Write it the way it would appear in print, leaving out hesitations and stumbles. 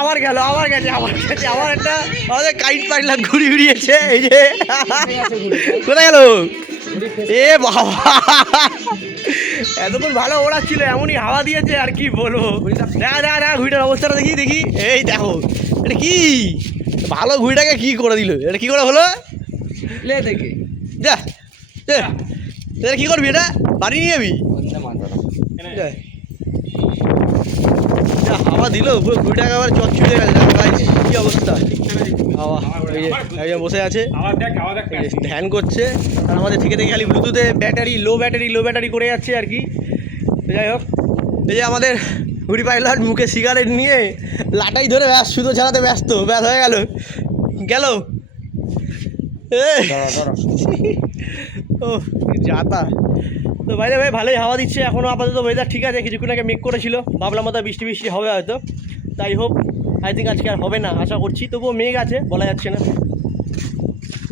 আবার গেল, আবার গেছে, আবার গেছে, আবার একটা আমাদের কাইট পাইলা ঘুরি ঘুরিয়েছে। এই যে কোথায় গেল? এ বাবা, এতক্ষণ ভালো ওড়াচ্ছিল, এমনই হাওয়া দিয়েছে আর কি বলবো। না ঘুড়িটার অবস্থাটা দেখি দেখি, এই দেখো এটা কি ভালো ঘুড়িটাকে কি করে দিল, এটা কি করে হলো? লে দেখে যা এটা কি করবি, এটা বাড়ি নিয়ে যাবি? হাওয়া দিল পুরো ঘুড়িটাকে আবার চচ্চুড়ে গেছে ভাই, কি অবস্থা। হাওয়া একজন বসে আছে ধ্যান করছে, আর আমাদের থেকে থেকে খালি ব্লুটুথে ব্যাটারি লো ব্যাটারি করে যাচ্ছে আর কি। যাই হোক, এই যে আমাদের ঘুড়ি পাইলট মুখে সিগারেট নিয়ে লাটাই ধরে ব্যাস সুতো ছাড়াতে ব্যস্ত, ব্যাস হয়ে গেল গেল। ও যাতা। তো ভাই ভালোই হাওয়া দিচ্ছে এখনও, আপাতত ওয়েদার ঠিক আছে। কিছুক্ষণ আগে মেঘ করেছিল, ভাবলাম মতো বৃষ্টি হবে হয়তো, তাই হোপ আই থিঙ্ক আজকে আর হবে না আশা করছি, তবুও মেঘ আছে, বলা যাচ্ছে না।